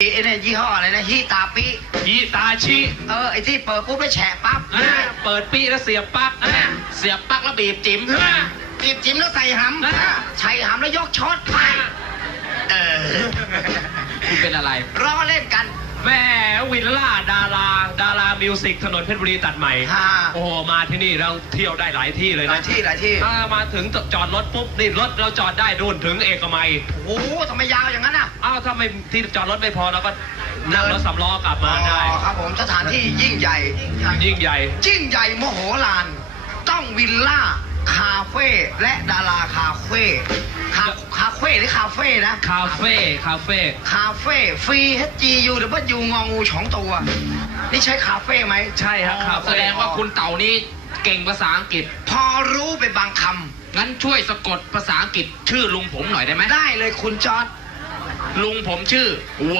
ไอ้เนี่ยยี่ห้ออะไรนะฮิตาปิฮิตาชิเออไอ้ที่เปิดปุ๊บแล้วแฉะปั๊บอ่าเปิดปีแล้วเสียบปลั๊กอ่าเสียบปลั๊กแล้วบีบจิ๋มอ่า จีบจิ้มแล้วใส่หอ่าำใส่หำแล้วยกช็อตไปเออ คุณเป็นอะไรล้อเล่นกันแม่วิลล่าดาราดารา มิวสิกถนนเพชรบุรีตัดใหม่ค่ะโอ้โหมาที่นี่เราเที่ยวได้หลายที่เลยหลานะ ยที่หลายที่อ่ามาถึงจอดรถปุ๊บนี่รถเราจอดได้นู่นถึงเอกมัย โอ้โหทำไมยาวอย่างนั้นอะ อ้าวถ้าไม่ที่จอดรถไม่พอเราก็นั่งรถสำล้อกลับมาได้ อ๋อครับผมสถานที่ยิ่งใหญ่ ยิ่งใหญ่ ยิ่งใหญ่โมโหลานต้องวิลล่า คาเฟ่และดาราคาเฟ่คาคาเฟ่หรือคาเฟ่นะ คาเฟ่คาเฟ่คาเฟ่ฟรี H G U W งองูสองตัว นี่ใช่คาเฟ่ไหมใช่ครับคาแสเฟ่ดงว่าคุณเต่านี้เก่งภาษาอังกฤษ พอรู้ไปบางคงั้นช่วยสะกดภาษาอังกฤษชื่อลุงผมหน่อยได้ไหมำได้เลยคุณจอร์ดลุงผมชื่อโว